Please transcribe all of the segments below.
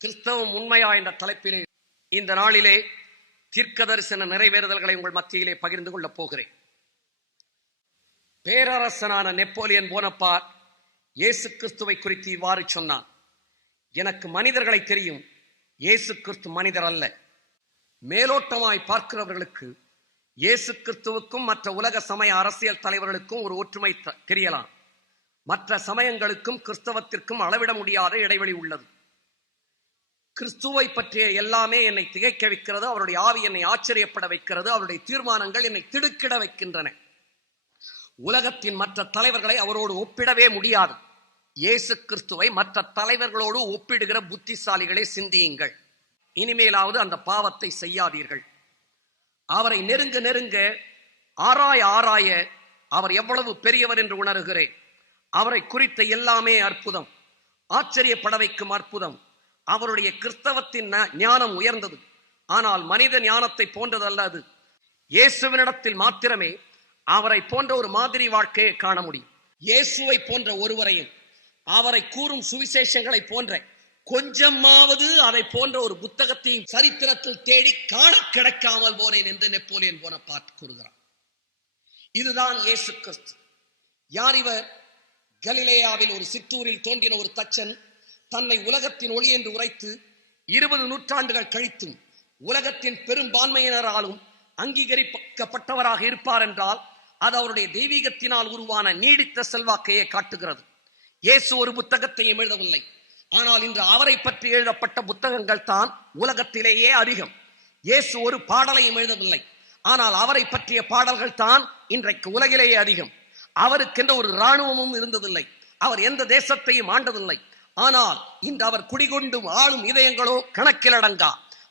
கிறிஸ்தவம் உண்மையா என்ற தலைப்பிலே இந்த நாளிலே தீர்க்க தரிசன நிறைவேறுதல்களை உங்கள் மத்தியிலே பகிர்ந்து கொள்ளப் போகிறேன். பேரரசனான நெப்போலியன் போனபார்ட் இயேசு கிறிஸ்துவை குறித்து இவ்வாறு சொன்னான்: எனக்கு மனிதர்களை தெரியும், இயேசு கிறிஸ்து மனிதர் அல்ல. மேலோட்டமாய் பார்க்கிறவர்களுக்கு இயேசு கிறிஸ்துவுக்கும் மற்ற உலக சமய அரசியல் தலைவர்களுக்கும் ஒரு ஒற்றுமை தெரியலாம். மற்ற சமயங்களுக்கும் கிறிஸ்தவத்திற்கும் அளவிட முடியாத இடைவெளி உள்ளது. கிறிஸ்துவை பற்றிய எல்லாமே என்னை திகைக்க வைக்கிறது. அவருடைய ஆவி என்னை ஆச்சரியப்பட வைக்கிறது. அவருடைய தீர்மானங்கள் என்னை திடுக்கிட வைக்கின்றன. உலகத்தின் மற்ற தலைவர்களை அவரோடு ஒப்பிடவே முடியாது. இயேசு கிறிஸ்துவை மற்ற தலைவர்களோடு ஒப்பிடுகிற புத்திசாலிகளே, சிந்தியுங்கள். இனிமேலாவது அந்த பாவத்தை செய்யாதீர்கள். அவரை நெருங்க நெருங்க, ஆராய ஆராய அவர் எவ்வளவு பெரியவர் என்று உணர்கிறேன். அவரை குறித்த எல்லாமே அற்புதம், ஆச்சரியப்பட வைக்கும் அற்புதம். அவருடைய கிறிஸ்தவத்தின் ஞானம் உயர்ந்தது, ஆனால் மனித ஞானத்தை போன்றதல்ல அது. இயேசுவினிடத்தில் மாத்திரமே அவரை போன்ற ஒரு மாதிரி வாழ்க்கையை காண முடியும். இயேசுவை போன்ற ஒருவரையும் அவரை கூறும் சுவிசேஷங்களை போன்ற கொஞ்சமாவது அதை போன்ற ஒரு புத்தகத்தையும் சரித்திரத்தில் தேடி காண கிடைக்காமல் போனேன் என்று நெப்போலியன் போனபார்ட் கூறுகிறார். இதுதான் இயேசு கிறிஸ்து. யார் இவர்? கலிலேயாவில் ஒரு சிற்றூரில் தோன்றின ஒரு தச்சன் தன்னை உலகத்தின் ஒளி என்று உரைத்து 20 நூற்றாண்டுகள் கழித்தும் உலகத்தின் பெரும்பான்மையினராலும் அங்கீகரிக்கப்பட்டவராக இருப்பார் என்றால் அது அவருடைய தெய்வீகத்தினால் உருவான நீடித்த செல்வாக்கையே காட்டுகிறது. இயேசு ஒரு புத்தகத்தையும் எழுதவில்லை, ஆனால் இன்று அவரை பற்றி எழுதப்பட்ட புத்தகங்கள் தான் உலகத்திலேயே அதிகம். இயேசு ஒரு பாடலையும் எழுதவில்லை, ஆனால் அவரை பற்றிய பாடல்கள் தான் இன்றைக்கு உலகிலேயே அதிகம். அவருக்கென்ற ஒரு இராணுவமும் இருந்ததில்லை, அவர் எந்த தேசத்தையும் ஆண்டதில்லை. ஆனால் இன்று அவர் குடிகொண்டும் ஆளும் இதயங்களோ கணக்கிலடங்கா.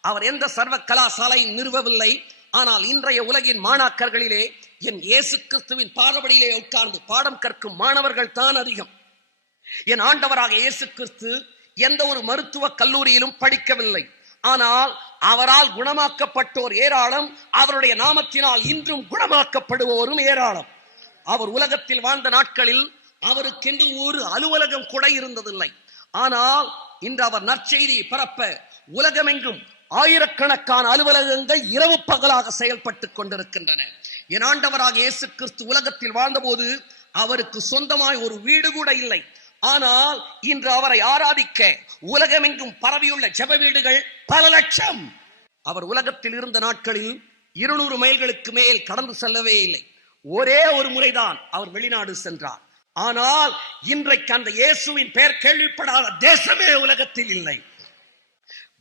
அவர் எந்த சர்வ கலாசாலையும் நிறுவவில்லை, ஆனால் இன்றைய உலகின் மாணாக்கர்களிலே என் இயேசு கிறிஸ்துவின் பாதபடியிலே உட்கார்ந்து பாடம் கற்கும் மாணவர்கள் தான் அதிகம். என் ஆண்டவராக இயேசு கிறிஸ்து எந்த ஒரு மருத்துவ கல்லூரியிலும் படிக்கவில்லை, ஆனால் அவரால் குணமாக்கப்பட்டோர் ஏராளம். அவருடைய நாமத்தினால் இன்றும் குணமாக்கப்படுவோரும் ஏராளம். அவர் உலகத்தில் வாழ்ந்த நாட்களில் அவருக்கென்று ஒரு அலுவலகம் கூட இருந்ததில்லை. ஆனால் இன்று அவர் நற்செய்தி பரப்ப உலகமெங்கும் ஆயிரக்கணக்கான அலுவலகங்கள் இரவு பகலாக செயல்பட்டுக் கொண்டிருக்கின்றன. என் ஆண்டவராக இயேசு கிறிஸ்து உலகத்தில் வாழ்ந்தபோது அவருக்கு சொந்தமாய் ஒரு வீடு கூட இல்லை. ஆனால் இன்று அவரை ஆராதிக்க உலகமெங்கும் பரவியுள்ள ஜெப வீடுகள் பல லட்சம். அவர் உலகத்தில் இருந்த நாட்களில் 200 மைல்களுக்கு மேல் கடந்து செல்லவே இல்லை. ஒரே ஒரு முறைதான் அவர் வெளிநாடு சென்றார். ஆனால் இன்றைக்கு அந்த இயேசுவின் பெயர் கேள்விப்படாத தேசமே உலகத்தில் இல்லை.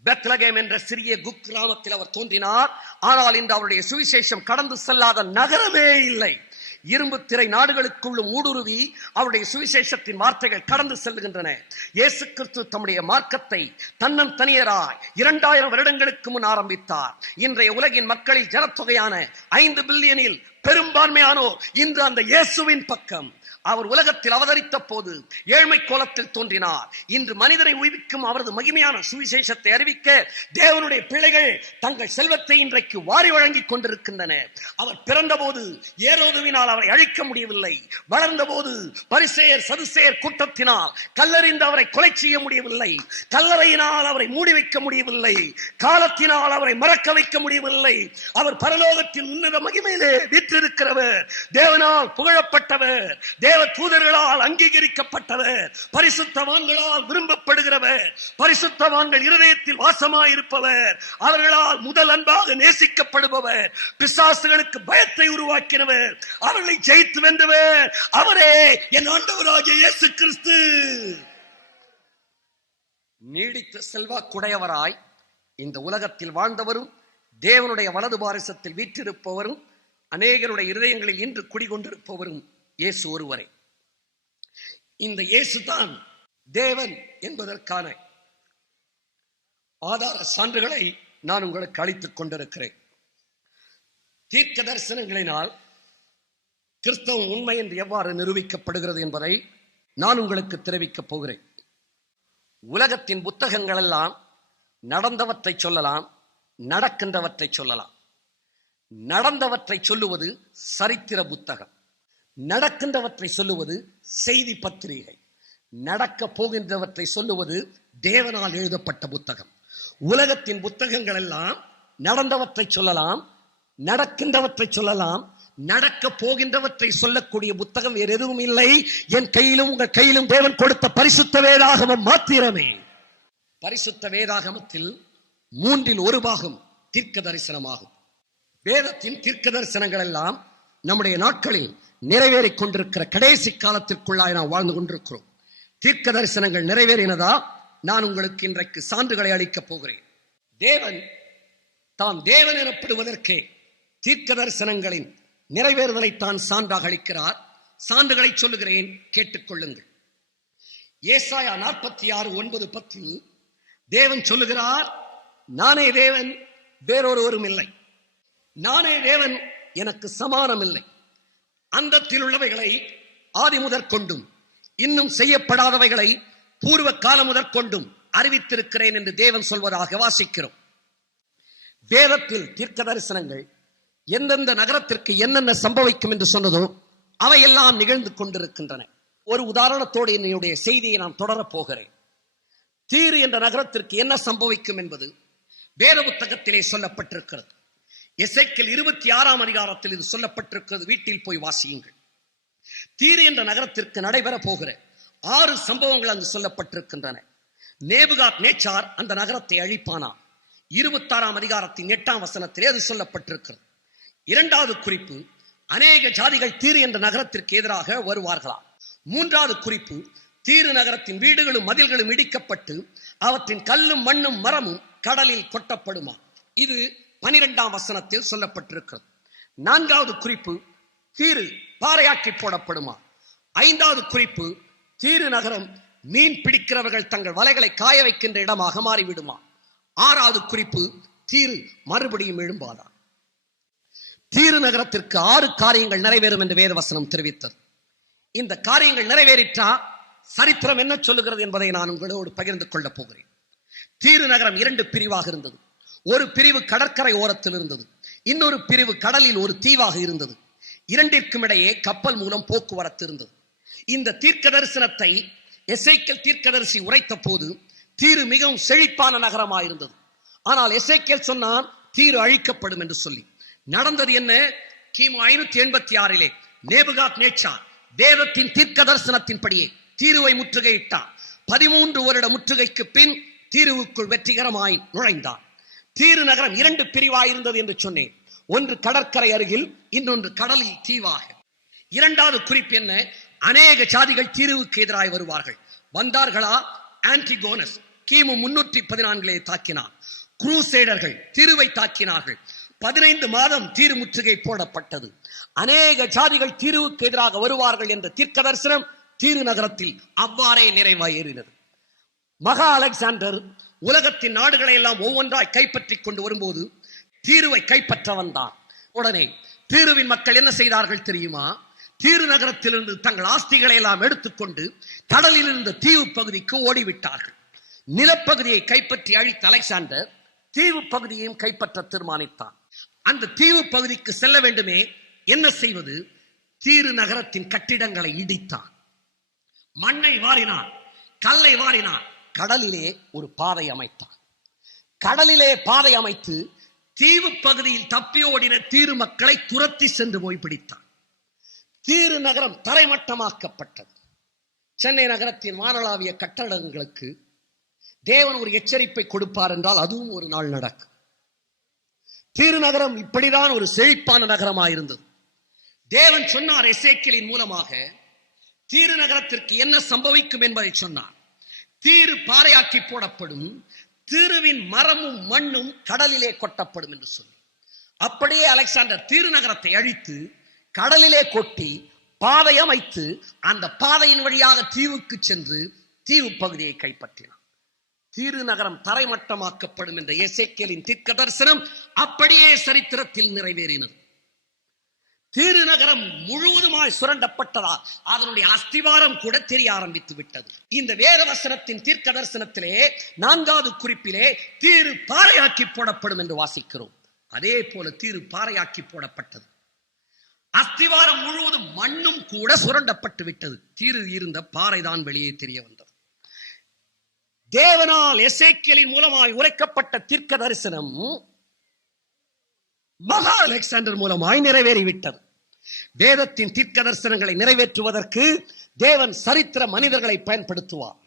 பெத்லகேம் என்ற சிறிய குக்கிராமத்தில் அவர் தோன்றினார், ஆனால் இன்று அவருடைய சுவிசேஷம் கடந்து செல்லாத நகரமே இல்லை. இரும்பு திரை நாடுகளுக்குள்ளும் ஊடுருவி அவருடைய சுவிசேஷத்தின் வார்த்தைகள் கடந்து செல்லுகின்றன. இயேசு கிறிஸ்து தம்முடைய மார்க்கத்தை தன்னன் தனியராய் 2000 வருடங்களுக்கு முன் ஆரம்பித்தார். இன்றைய உலகின் மக்களில் ஜனத்தொகையான 5 பில்லியனில் பெரும்பான்மையானோர் இன்று அந்த இயேசுவின் பக்கம். அவர் உலகத்தில் அவதரித்த போது ஏழ்மை கோலத்தில் தோன்றினார். இன்று மனிதனை உயிர்க்கும் அவரது மகிமையான சுவிசேஷத்தை அறிவிக்க தேவனுடைய பிள்ளைகள் தங்கள் செல்வத்தை இன்றைக்கு வாரி வழங்கிக் கொண்டிருக்கின்றன. அவர் பிறந்த போது ஏரோதுவினால் அவரை அழிக்க முடியவில்லை. வளர்ந்த போது பரிசேயர் சதுசேயர் கூட்டத்தினால் கல்லறிந்து அவரை கொலை செய்ய முடியவில்லை. கல்லறையினால் அவரை மூடி வைக்க முடியவில்லை. காலத்தினால் அவரை மறக்க வைக்க முடியவில்லை. அவர் பரலோகத்தின் உன்னத மகிமையிலே வீற்றிருக்கிறவர், தேவனால் புகழப்பட்டவர், தேவ தூதர்களால் அங்கீகரிக்கப்பட்டவர், பரிசுத்தவான்களால் விரும்பப்படுகிறவர், பரிசுத்தவான்கள் இருதயத்தில் வாசமாயிருப்பவர், அவர்களால் முதல் அன்பாக நேசிக்கப்படுபவர், பிசாசுகளுக்கு பயத்தை உருவாக்கினவர், அவர்களை ஜெயித்து வென்றவர் அவரே என் ஆண்டவராகிய இயேசு கிறிஸ்து. நீடித்த செல்வாக்குடையவராய் இந்த உலகத்தில் வாழ்ந்தவரும் தேவனுடைய வலது பாரிசத்தில் வீற்றிருப்பவரும் அநேகருடைய இருதயங்களில் இன்று குடிகொண்டிருப்பவரும் இயேசு ஒருவரே. இந்த இயேசு தான் தேவன் என்பதற்கான ஆதார சான்றுகளை நான் உங்களுக்கு அளித்துக் கொண்டிருக்கிறேன். தீர்க்க தரிசனங்களினால் கிறிஸ்தவம் உண்மை என்று எவ்வாறு நிரூபிக்கப்படுகிறது என்பதை நான் உங்களுக்கு தெரிவிக்கப் போகிறேன். உலகத்தின் புத்தகங்கள் எல்லாம் நடந்தவற்றை சொல்லலாம், நடக்கின்றவற்றை சொல்லலாம். நடந்தவற்றை சொல்லுவது சரித்திர புத்தகம், நடக்கின்றவற்றை சொல்லுவது செய்தி பத்திரிகை. நடக்க போகின்றவற்றை சொல்லுவது தேவனால் எழுதப்பட்ட புத்தகம். உலகத்தின் புத்தகங்கள் எல்லாம் நடந்தவற்றை சொல்லலாம், நடக்கின்றவற்றை சொல்லலாம், நடக்க போகின்றவற்றை சொல்லக்கூடிய புத்தகம் வேறு எதுவும் இல்லை. என் கையிலும் உங்கள் கையிலும் தேவன் கொடுத்த பரிசுத்த வேதாகமம் மாத்திரமே. பரிசுத்த வேதாகமத்தில் 1/3 பாகம் தீர்க்க தரிசனமாகும். வேதத்தின் தீர்க்க தரிசனங்கள் எல்லாம் நம்முடைய நாட்களில் நிறைவேறிக் கொண்டிருக்கிற கடைசி காலத்திற்குள்ளாய் நாம் வாழ்ந்து கொண்டிருக்கிறோம். தீர்க்க தரிசனங்கள் நிறைவேறினதா? நான் உங்களுக்கு இன்றைக்கு சான்றுகளை அளிக்கப் போகிறேன். தேவன் தாம் தேவன் எனப்படுவதற்கே தீர்க்க தரிசனங்களின் நிறைவேறுதலை தான் சான்றாக அளிக்கிறார். சான்றுகளை சொல்லுகிறேன், கேட்டுக்கொள்ளுங்கள். ஏசாயா 46:9-10 தேவன் சொல்லுகிறார், நானே தேவன், வேறொருவரும் இல்லை. நானே தேவன், எனக்கு சமானம் இல்லை. அந்தத்தில் உள்ளவைகளை ஆதி முதற்கொண்டும் இன்னும் செய்யப்படாதவைகளை பூர்வ காலம் முதற்கொண்டும் அறிவித்திருக்கிறேன் என்று தேவன் சொல்வதாக வாசிக்கிறோம். வேதத்தில் தீர்க்க தரிசனங்கள் எந்தெந்த நகரத்திற்கு என்னென்ன சம்பவிக்கும் என்று சொன்னதோ அவையெல்லாம் நிகழ்ந்து கொண்டிருக்கின்றன. ஒரு உதாரணத்தோடு என்னுடைய செய்தியை நான் தொடரப் போகிறேன். தீரு என்ற நகரத்திற்கு என்ன சம்பவிக்கும் என்பது வேத புத்தகத்திலே சொல்லப்பட்டிருக்கிறது. எசேக்கியேல் 26ஆம் அதிகாரத்தில் இது சொல்லப்பட்டிருக்கிறது. வீட்டில் போய் வாசியுங்கள். தீரு என்ற நகரத்திற்கு நடைபெற போகிற 6 சம்பவங்கள் அங்கு சொல்லப்பட்டிருக்கின்றன. நேபுகாத் நேச்சார் அந்த நகரத்தை அழிப்பானார். 26ஆம் அதிகாரத்தின் 8ஆம் வசனத்திலே அது சொல்லப்பட்டிருக்கிறது. 2வது குறிப்பு, அநேக ஜாதிகள் தீரு என்ற நகரத்திற்கு எதிராக வருவார்களாம். 3வது குறிப்பு, தீரு நகரத்தின் வீடுகளும் மதில்களும் இடிக்கப்பட்டு அவற்றின் கல்லும் மண்ணும் மரமும் கடலில் கொட்டப்படுமா. இது 12ஆம் வசனத்தில் சொல்லப்பட்டிருக்கிறது. 4வது குறிப்பு, தீரு பாறையாக்கி போடப்படுமா. 5வது குறிப்பு, தீரு நகரம் மீன் பிடிக்கிறவர்கள் தங்கள் வலைகளை காய வைக்கின்ற இடமாக மாறிவிடுமா. 6வது குறிப்பு, தீரு மறுபடியும் எழும்பாதா. தீரு நகரத்திற்கு 6 காரியங்கள் நிறைவேறும் என்று வேத வசனம் தெரிவித்தது. இந்த காரியங்கள் நிறைவேறிற்றா சரித்திரம் என்ன சொல்லுகிறது என்பதை நான் உங்களோடு பகிர்ந்து கொள்ளப் போகிறேன். தீரு நகரம் 2 பிரிவாக இருந்தது. ஒரு பிரிவு கடற்கரை ஓரத்தில் இருந்தது, இன்னொரு பிரிவு கடலில் ஒரு தீவாக இருந்தது. இரண்டிற்கும் இடையே கப்பல் மூலம் போக்குவரத்து இருந்தது. இந்த தீர்க்க தரிசனத்தை எசேக்கியேல் தீர்க்கதரிசி உரைத்த போது தீரு மிகவும் செழிப்பான நகரமாயிருந்தது. ஆனால் எசேக்கியேல் சொன்னான் தீரு அழிக்கப்படும் என்று சொல்லி. நடந்தது என்ன? கிமு 586 நேபுகாத் நேச்சார் வேதத்தின் தீர்க்க தரிசனத்தின்படியே தீருவை முற்றுகையிட்டான். 13 வருட முற்றுகைக்கு பின் தீருவுக்குள் வெற்றிகரமாய் நுழைந்தான். தீரு நகரம் 2 பிரிவாயிருந்தது என்று சொன்னேன். ஒன்று கடற்கரை அருகில், இன்னொன்று கடலில் தீவாக. 2வது குறிப்பு என்ன? அநேக ஜாதிகள் தீருவுக்கு எதிராய் வருவார்கள். வந்தார்களா? ஆன்டிகோனஸ் கிமு 314 தாக்கினார். குரூசேடர்கள் தீருவை தாக்கினார்கள். 15 மாதம் தீரு முற்றுகை போடப்பட்டது. அநேக ஜாதிகள் தீருவுக்கு எதிராக வருவார்கள் என்ற தீர்க்க தரிசனம் தீரு நகரத்தில் அவ்வாறே நிறைவேறினது. மகா அலெக்சாண்டர் உலகத்தின் நாடுகளை எல்லாம் ஒவ்வொன்றாய் கைப்பற்றி கொண்டு வரும்போது தீருவை கைப்பற்ற வந்தான். உடனே தீருவின் மக்கள் என்ன செய்தார்கள் தெரியுமா? தீரு நகரத்திலிருந்து தங்கள் ஆஸ்திகளை எல்லாம் எடுத்துக்கொண்டு கடலில் இருந்த தீவு பகுதிக்கு ஓடிவிட்டார்கள். நிலப்பகுதியை கைப்பற்றி அழித்த அலெக்சாண்டர் தீவு பகுதியையும் கைப்பற்ற தீர்மானித்தான். அந்த தீவு பகுதிக்கு செல்ல வேண்டுமே, என்ன செய்வது? தீரு நகரத்தின் கட்டிடங்களை இடித்தான், மண்ணை வாரினான், கல்லை வாரினான், கடலிலே ஒரு பாதை அமைத்தான். கடலிலே பாதை அமைத்து தீவு பகுதியில் தப்பியோடின தீரு மக்களை துரத்தி சென்று போய் பிடித்தான். தீரு நகரம் தரைமட்டமாக்கப்பட்டது. சென்னை நகரத்தின் வானளாவிய கட்டடங்களுக்கு தேவன் ஒரு எச்சரிப்பை கொடுப்பார் என்றால் அதுவும் ஒரு நாள் நடக்கும். தீரு நகரம் இப்படிதான் ஒரு செழிப்பான நகரமாயிருந்தது. தேவன் சொன்னார் எசேக்கியேலின் மூலமாக தீரு நகரத்திற்கு என்ன சம்பவிக்கும் என்பதை சொன்னார். தீரு பாறையாக்கி போடப்படும், தீருவின் மரமும் மண்ணும் கடலிலே கொட்டப்படும் என்று சொல்லி. அப்படியே அலெக்சாண்டர் தீரு நகரத்தை அழித்து கடலிலே கொட்டி பாதை அமைத்து அந்த பாதையின் வழியாக தீவுக்கு சென்று தீவு பகுதியை கைப்பற்றினார். தீரு நகரம் தரைமட்டமாக்கப்படும் என்ற எசேக்கியேலின் தீர்க்க தரிசனம் அப்படியே சரித்திரத்தில் நிறைவேறினது. தீரு நகரம் முழுவதுமாய் சுரண்டப்பட்டதா, அதனுடைய அஸ்திவாரம் கூட தெரிய ஆரம்பித்து விட்டது. இந்த வேத வசனத்தின் தீர்க்க தரிசனத்திலே 4வது குறிப்பிலே தீரு பாறையாக்கி போடப்படும் என்று வாசிக்கிறோம். அதே போல தீரு பாறையாக்கி போடப்பட்டது. அஸ்திவாரம் முழுவதும் மண்ணும் கூட சுரண்டப்பட்டு விட்டது. தீரு இருந்த பாறைதான் வெளியே தெரிய வந்தது. தேவனால் எசேக்கியலின் மூலமாய் உரைக்கப்பட்ட தீர்க்க தரிசனம் மகா அலெக்சாண்டர் மூலமாய் நிறைவேறிவிட்டது. வேதத்தின் தீர்க்க தரிசனங்களை நிறைவேற்றுவதற்கு தேவன் சரித்திர மனிதர்களை பயன்படுத்துவார்.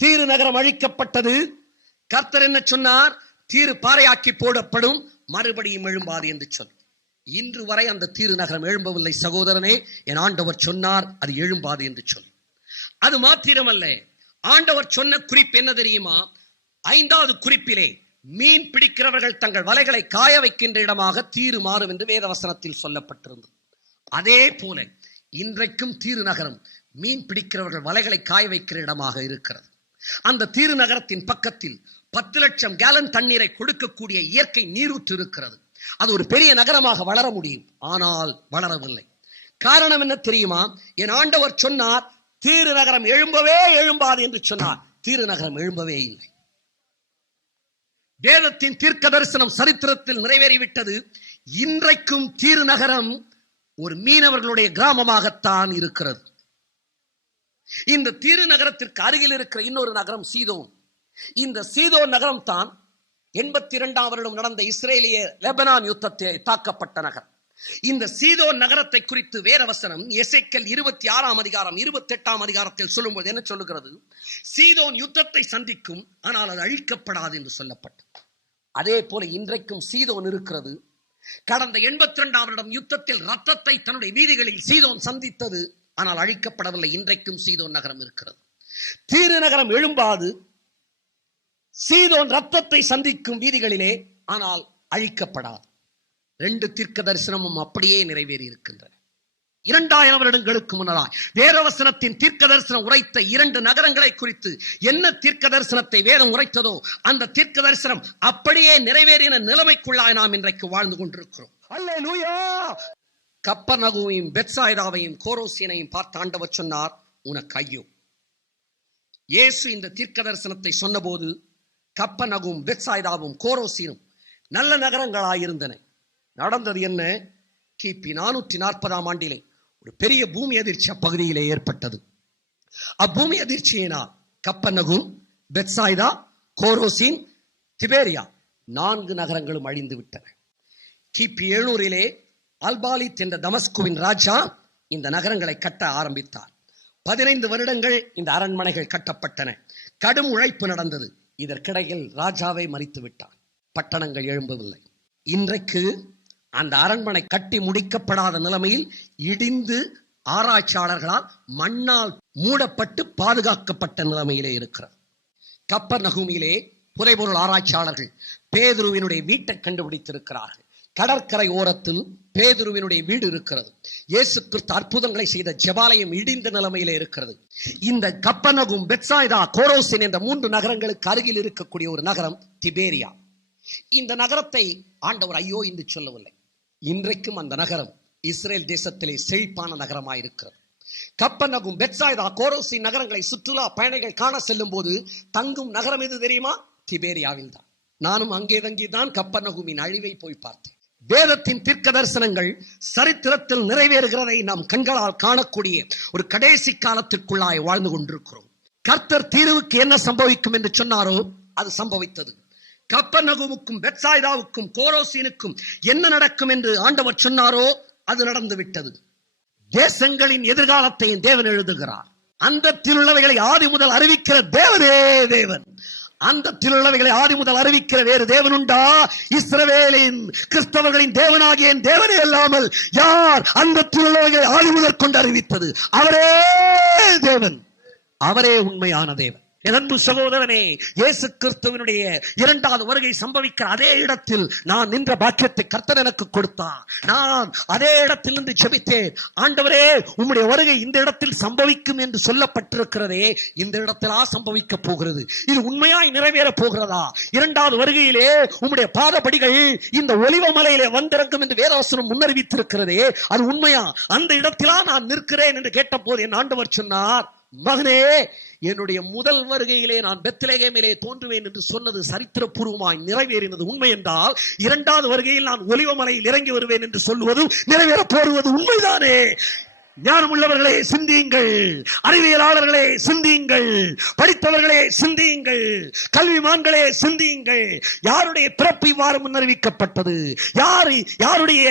தீரு நகரம் அழிக்கப்பட்டது. கர்த்தர் என்ன சொன்னார்? தீரு பாறையாக்கி போடப்படும், மறுபடியும் எழும்பாது என்று சொல். இன்று வரை அந்த தீரு நகரம் எழும்பவில்லை சகோதரனே. என் ஆண்டவர் சொன்னார், அது எழும்பாது என்று சொல். அது மாத்திரமல்ல, ஆண்டவர் சொன்ன குறிப்பு என்ன தெரியுமா? 5வது குறிப்பிலே மீன் பிடிக்கிறவர்கள் தங்கள் வலைகளை காய வைக்கின்ற இடமாக தீரு மாறும் என்று வேதவசனத்தில் சொல்லப்பட்டிருந்தது. அதே போல இன்றைக்கும் தீரு நகரம் மீன் பிடிக்கிறவர்கள் வலைகளை காய வைக்கிற இடமாக இருக்கிறது. அந்த தீரு நகரத்தின் பக்கத்தில் 10 லட்சம் கேலன் தண்ணீரை கொடுக்கக்கூடிய இயற்கை நீரூற்று இருக்கிறது. அது ஒரு பெரிய நகரமாக வளர முடியும், ஆனால் வளரவில்லை. காரணம் என்ன தெரியுமா? என் ஆண்டவர் சொன்னார், தீரு நகரம் எழும்பவே எழும்பாது என்று சொன்னார். தீரு நகரம் எழும்பவே இல்லை. வேதத்தின் தீர்க்க தரிசனம் சரித்திரத்தில் நிறைவேறிவிட்டது. இன்றைக்கும் தீரு நகரம் ஒரு மீனவர்களுடைய கிராமமாகத்தான் இருக்கிறது. இந்த தீரு நகரத்திற்கு அருகில் இருக்கிற இன்னொரு நகரம் சீதோன். இந்த சீதோன் நகரம் தான் 82ஆம் வருடம் நடந்த இஸ்ரேலிய லெபனான் யுத்தத்தை தாக்கப்பட்ட நகரம். இந்த சீதோன் நகரத்தை குறித்து வேதவசனம் எசேக்கியேல் 26ஆம் அதிகாரம் 28ஆம் அதிகாரத்தில் சொல்லும்போது என்ன சொல்லுகிறது? சீதோன் யுத்தத்தை சந்திக்கும், ஆனால் அது அழிக்கப்படாது என்று சொல்லப்பட்டது. அதே போல இன்றைக்கும் சீதோன் இருக்கிறது. கடந்த 82ஆம் வருடம் யுத்தத்தில் ரத்தத்தை தன்னுடைய வீதிகளில் சீதோன் சந்தித்தது, ஆனால் அழிக்கப்படவில்லை. இன்றைக்கும் சீதோன் நகரம் இருக்கிறது. தீரு நகரம் எழும்பாது, சீதோன் ரத்தத்தை சந்திக்கும் வீதிகளிலே, ஆனால் அழிக்கப்படாது. 2 தீர்க்க தரிசனமும் அப்படியே நிறைவேறி இருக்கின்றன. 2000 வருடங்களுக்கு முன்னதாக வேதவசனத்தின் தீர்க்க தரிசனம் உரைத்த 2 நகரங்களை குறித்து என்ன தீர்க்க தரிசனத்தை வேதம் உரைத்ததோ அந்த தீர்க்க தரிசனம் அப்படியே நிறைவேறின நிலைமைக்குள்ளாய் நாம் இன்றைக்கு வாழ்ந்து கொண்டிருக்கிறோம். அல்லேலூயா! கப்பர்நகூமையும் பெத்சாய்தாவையும் கோரோசீனையும் பார்த்து ஆண்டவர் சொன்னார், உனக்கு ஐயோ. இயேசு இந்த தீர்க்க தரிசனத்தை சொன்னபோது கப்பர்நகூம், பெத்சாய்தாவும் கோரோசீனும் நல்ல நகரங்களாயிருந்தன. நடந்தது என்ன? கிபி 440ஆம் ஆண்டிலே ஒரு பெரிய பூமி அதிர்ச்சி அப்பகுதியிலே ஏற்பட்டது. அப்பூமி அதிர்ச்சியினால் கப்பர்நகூம், பெத்சாய்தா, கோரோசீன், திபேரியா 4 நகரங்களும் அழிந்து விட்டன. கிபி 700 அல்பாலித் என்ற தமஸ்குவின் ராஜா இந்த நகரங்களை கட்ட ஆரம்பித்தார். 15 வருடங்கள் இந்த அரண்மனைகள் கட்டப்பட்டன. கடும் உழைப்பு நடந்தது. இதற்கிடையில் ராஜாவை மரித்து விட்டார். பட்டணங்கள் எழும்பவில்லை. இன்றைக்கு அந்த அரண்மனை கட்டி முடிக்கப்படாத நிலைமையில் இடிந்து ஆராய்ச்சியாளர்களால் மண்ணால் மூடப்பட்டு பாதுகாக்கப்பட்ட நிலைமையிலே இருக்கிறது. கப்பர்நகூமிலே புதைபொருள் ஆராய்ச்சியாளர்கள் பேதுருவினுடைய வீட்டை கண்டுபிடித்திருக்கிறார்கள். கடற்கரை ஓரத்தில் பேதுருவினுடைய வீடு இருக்கிறது. இயேசு கிறிஸ்து அற்புதங்களை செய்த ஜெபாலயம் இடிந்த நிலைமையிலே இருக்கிறது. இந்த கப்பர்நகூம், பெத்சாய்தா, கோரோசின் என்ற 3 நகரங்களுக்கு அருகில் இருக்கக்கூடிய ஒரு நகரம் திபேரியா. இந்த நகரத்தை ஆண்டவர் ஐயோ என்று சொல்லவில்லை. இன்றைக்கும் அந்த நகரம் இஸ்ரேல் தேசத்திலே செழிப்பான நகரமாயிருக்கிறது. கப்பர்நகூம், பெத்சாய்தா, கோரோசின் நகரங்களை சுற்றுலா பயணிகள் காண செல்லும் போது தங்கும் நகரம் எது தெரியுமா? திபேரியாவில் தான். நானும் அங்கே தங்கிதான் கப்பர்நகூமின் அழிவை போய் பார்த்தேன். வேதத்தின் தீர்க்க தரிசனங்கள் சரித்திரத்தில் நிறைவேறுகிறதை நாம் கண்களால் காணக்கூடிய ஒரு கடைசி காலத்திற்குள்ளாய் வாழ்ந்து கொண்டிருக்கிறோம். கர்த்தர் தீருவுக்கு என்ன சம்பவிக்கும் என்று சொன்னாரோ அது சம்பவித்தது. கப்பர்நகூமுக்கும், பெத்சாய்தாவுக்கும், கோரோசீனுக்கும் என்ன நடக்கும் என்று ஆண்டவர் சொன்னாரோ அது நடந்து விட்டது. தேசங்களின் எதிர்காலத்தையும் தேவன் எழுதுகிறார். அந்தத்தில் உள்ளவைகளை ஆதி முதல் அறிவிக்கிற தேவனே தேவன். அந்தத்தில் உள்ளவைகளை ஆதி முதல் அறிவிக்கிற வேறு தேவன் உண்டா? இஸ்ரவேலின் கிறிஸ்தவர்களின் தேவனாகிய தேவனே அல்லாமல் யார் அந்தத்தில் உள்ளவைகளை ஆதி முதல் கொண்டு அறிவித்தது? அவரே தேவன், அவரே உண்மையான தேவன். என் அன்பு சகோதரனே, இயேசு கிறிஸ்துவினுடைய 2வது வருகை சம்பவிக்கிற அதே இடத்தில் நான் நின்ற பாக்கியத்தை கர்த்தர் எனக்கு கொடுத்தார். நான் அதே இடத்தில் நின்று ஜெபித்தேன், ஆண்டவரே உம்முடைய வருகை இந்த இடத்தில் சம்பவிக்கும் என்று சொல்லப்பட்டிருக்கிறதே, இந்த இடத்திலா சம்பவிக்க போகிறது? இது உண்மையாய் நிறைவேற போகிறதா? 2வது வருகையிலே உம்முடைய பாதபடிகள் இந்த ஒலிவ மலையிலே வந்திறங்கும் என்று வேதவசனம் முன்னறிவித்திருக்கிறதே, அது உண்மையா? அந்த இடத்திலா நான் நிற்கிறேன் என்று கேட்ட போது என் ஆண்டவர் சொன்னார், மகனே, என்னுடைய முதல் வருகையிலே நான் பெத்லகேமிலே தோன்றுவேன் என்று சொன்னது சரித்திரபூர்வமாய் நிறைவேறினது உண்மை என்றால், இரண்டாவது வருகையில் நான் ஒலிவமலையில் இறங்கி வருவேன் என்று சொல்லுவது நிறைவேறப் போடுவது உண்மைதானே? ஞானமுள்ளவர்களே சிந்தியுங்கள், அறிவியலாளர்களே சிந்தியுங்கள், படித்தவர்களே சிந்தியுங்கள், கல்விமான்களே சிந்தியுங்கள். யாருடைய பிறப்பு இவ்வாறு முன்னறிவிக்கப்பட்டது? யாருடைய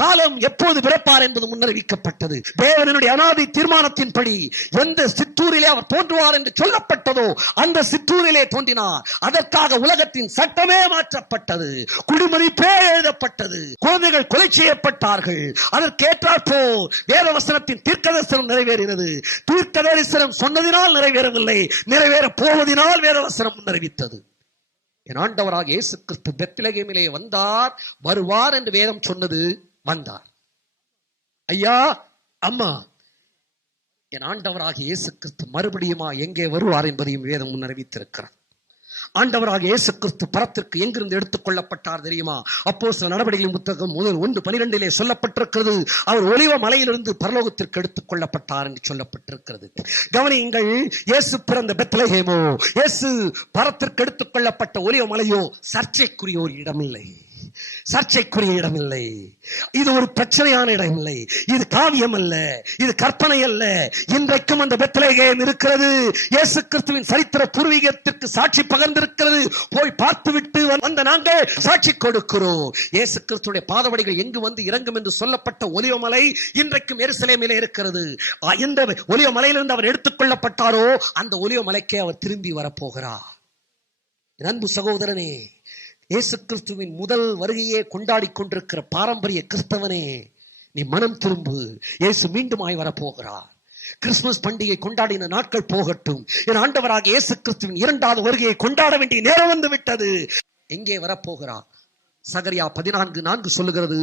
காலம் எப்போது பிறப்பார் என்பது முன்னறிவிக்கப்பட்டது. தேவனுடைய அனாதி தீர்மானத்தின்படி எந்த சிற்றூரிலே அவர் தோன்றுவார் என்று சொல்லப்பட்டதோ அந்த சிற்றூரிலே தோன்றினார். அதற்காக உலகத்தின் சட்டமே மாற்றப்பட்டது, குடிமதிப்பே எழுதப்பட்டது, குழந்தைகள் கொலை செய்யப்பட்டார்கள். அதற்கேற்றாற்போல் வேத தீர்க்கதரிசனம் நிறைவேறினது. தீர்க்கதரிசனம் சொன்னதினால் நிறைவேறவில்லை, நிறைவேற போவதினால் வேதவசனம் முன்னறிவித்தது. என் ஆண்டவராக இயேசு கிறிஸ்து பெத்லகேமிலே வந்தார், வருவார் என்று வேதம் சொன்னது, வந்தார். ஐயா, அம்மா, என் ஆண்டவராக இயேசு கிறிஸ்து மறுபடியுமா எங்கே வருவார் என்பதையும் வேதம் முன்னறிவித்திருக்கிறார். ஆண்டவராக இயேசு கிறிஸ்து பரத்திற்கு எங்கிருந்து எடுத்துக் கொள்ளப்பட்டார் தெரியுமா? அப்போஸ்தலர் நடவடிக்கைகளின் புத்தகம் 1:12 சொல்லப்பட்டிருக்கிறது, அவர் ஒலிவ மலையிலிருந்து பரலோகத்திற்கு எடுத்துக் கொள்ளப்பட்டார் என்று சொல்லப்பட்டிருக்கிறது. கவனியுங்கள், இயேசு பிறந்த பெத்லகேமோ, இயேசு பரத்திற்கு எடுத்துக் கொள்ளப்பட்ட ஒலிவ மலையோ சர்ச்சைக்குரிய ஒரு இடமில்லை, சர்ச்சைக்குரிய இடமில்லை. இது ஒரு பிரச்சனையான இடம் இல்லை. இது காவியம் அல்ல, இது கற்பனை அல்ல. இன்றைக்கும் அந்த பெத்லகேம் இருக்கிறது. இயேசு கிறிஸ்துவின் சரித்திர பூர்வீகத்திற்கு சாட்சி பகர்ந்திருக்கிறது. போய் பார்த்துவிட்டு வந்த நாங்கள் சாட்சி கொடுக்கிறோம். இயேசு கிறிஸ்துடைய பாதவடிகள் எங்கு வந்து இறங்கும் என்று சொல்லப்பட்ட ஒலிவமலை இன்றைக்கும் எருசலேமிலே இருக்கிறது. எந்த ஒலிவமலையிலிருந்து அவர் எடுத்துக் கொள்ளப்பட்டாரோ அந்த ஒலிவமலைக்கே அவர் திரும்பி வரப்போகிறார். அன்பு சகோதரனே, இயேசு கிறிஸ்துவின் முதல் வருகையே கொண்டாடி கொண்டிருக்கிற பாரம்பரிய கிறிஸ்தவனே, நீ மனம் திரும்பு. இயேசு மீண்டுமாய் வரப்போகிறார். கிறிஸ்துமஸ் பண்டிகை கொண்டாடின நாட்கள் போகட்டும். என் ஆண்டவராக இயேசு கிறிஸ்துவின் இரண்டாவது வருகையை கொண்டாட வேண்டிய நேரம் வந்து விட்டது. எங்கே வரப்போகிறார்? சகரியா 14:4 சொல்லுகிறது,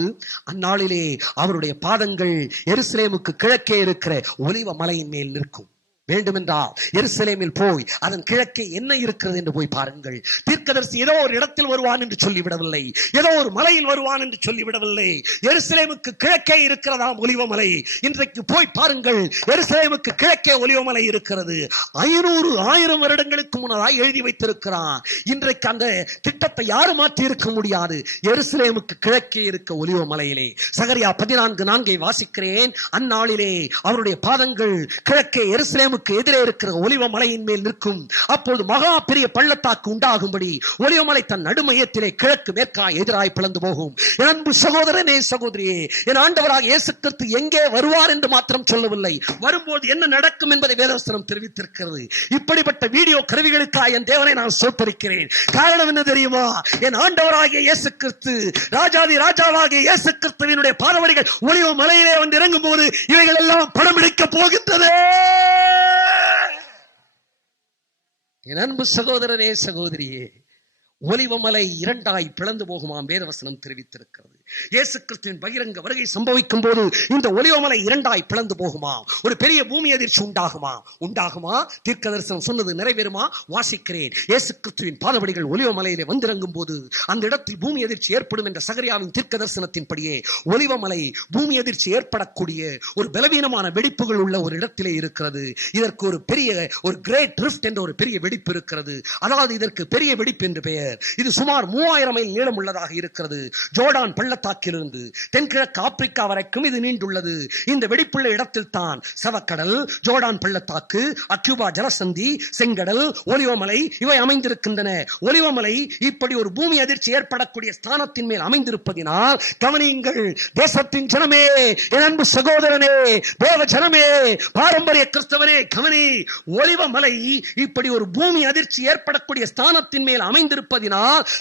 அந்நாளிலே அவருடைய பாதங்கள் எருசலேமுக்கு கிழக்கே இருக்கிற ஒலிவ மலையின் மேல் நிற்கும். வேண்டுமென்றால் எருசலேமில் போய் அதன் கிழக்கே என்ன இருக்கிறது என்று போய் பாருங்கள். தீர்க்கதரிசி ஏதோ ஒரு இடத்தில் வருவான் என்று சொல்லிவிடவில்லை, ஏதோ ஒரு மலையில் வருவான் என்று சொல்லிவிடவில்லை. எருசலேமுக்கு கிழக்கே இருக்கிறதாம் ஒலிவமலை. இன்றைக்கு போய் பாருங்கள், எருசலேமுக்கு கிழக்கே ஒலிவமலை இருக்கிறது. 500,000 வருடங்களுக்கு முன்னதாக எழுதி வைத்திருக்கிறான். இன்றைக்கு அந்த திட்டத்தை யாரும் மாற்றி இருக்க முடியாது. எருசலேமுக்கு கிழக்கே இருக்க ஒலிவமலையிலே சகரியா 14:4 வாசிக்கிறேன். அந்நாளிலே அவருடைய பாதங்கள் கிழக்கே எருசலேமுக்கு எதிரே இருக்கிற ஒலிவ மலையின் மேல் நிற்கும். அப்போது மகா பெரிய பள்ளத்தாக்கு உண்டாகும்படி ஒலிவமலை தன் நடுமையத்திலே கிழக்கு மேற்காய் எதிராய் பிளந்து போகும். என் அன்பு சகோதரனே, சகோதரியே, என் ஆண்டவராக இயேசு கிறிஸ்து எங்கே வருவார் என்று மாத்திரம் சொல்லவில்லை, வரும்போது என்ன நடக்கும் என்பதை வேதவசனம் தெரிவித்திருக்கிறது. இப்படிப்பட்ட வீடியோ கருவிகளுக்காக என் தேவனை நான் சோத்தரிக்கிறேன். காரணம் என்ன தெரியுமா? என் ஆண்டவராகிய இயேசு கிறிஸ்து, ராஜாதி ராஜாவாகிய இயேசு கிறிஸ்துவினுடைய பாதவடிகள் ஒலிவ மலையிலே வந்து இறங்கும் போது இவைகள் எல்லாம் படம் எடுக்க போகின்றது. என் அன்பு சகோதரனே, சகோதரியே, ஒலிவமலை இரண்டாய் பிளந்து போகுமாம் வேதவசனம் தெரிவித்திருக்கிறது. இயேசு கிறிஸ்துவின் பகிரங்க வருகை சம்பவிக்கும் போது இந்த ஒலிவமலை இரண்டாய் பிளந்து போகுமா, ஒரு பெரிய பூமி அதிர்ச்சி உண்டாகுமா. தீர்க்க தரிசனம் சொன்னது நிறைவேறுமா? வாசிக்கிறேன். இயேசு கிறிஸ்துவின் பாதபடிகள் ஒலிவமலையிலே வந்திறங்கும் போது அந்த இடத்தில் பூமி அதிர்ச்சி ஏற்படும் என்ற சகரியாவின் தீர்க்க தரிசனத்தின்படியே ஒலிவமலை பூமி அதிர்ச்சி ஏற்படக்கூடிய ஒரு பலவீனமான வெடிப்புகள் உள்ள ஒரு இடத்திலே இருக்கிறது. இதற்கு ஒரு பெரிய ஒரு கிரேட் ரிஃப்ட் என்ற ஒரு பெரிய வெடிப்பு இருக்கிறது. அதாவது இதற்கு பெரிய வெடிப்பு என்று பெயர். இது சுமார் 3000 மைல் நீளம் உள்ளதாக இருக்கிறது. ஜோர்டான் பள்ளத்தாக்கிலிருந்து தென்கிழக்கு ஆப்பிரிக்கா வரைக்கும் இது நீண்டுள்ளது. இந்த வெடிப்புள்ள இடத்தில் தான் சவக்கடல், ஜோர்டான் பள்ளத்தாக்கு, அக்யூபா ஜலசந்தி, செங்கடல், ஒலிவமலை இவை அமைந்திருக்கின்றன. ஒலிவமலை இப்படி ஒரு பூமி அதிர்ச்சி ஏற்படக்கூடிய ஸ்தானத்தின் மேல் அமைந்திருப்பதினால், கவனியுங்கள் தேசத்தின் ஜனமே, என் அன்பு சகோதரனே, தேவ ஜனமே, பாரம்பரிய கிறிஸ்தவனே, கவனி. ஒலிவமலை இப்படி ஒரு பூமி அதிர்ச்சி ஏற்படக்கூடிய ஸ்தானத்தின் மேல் அமைந்திருப்பது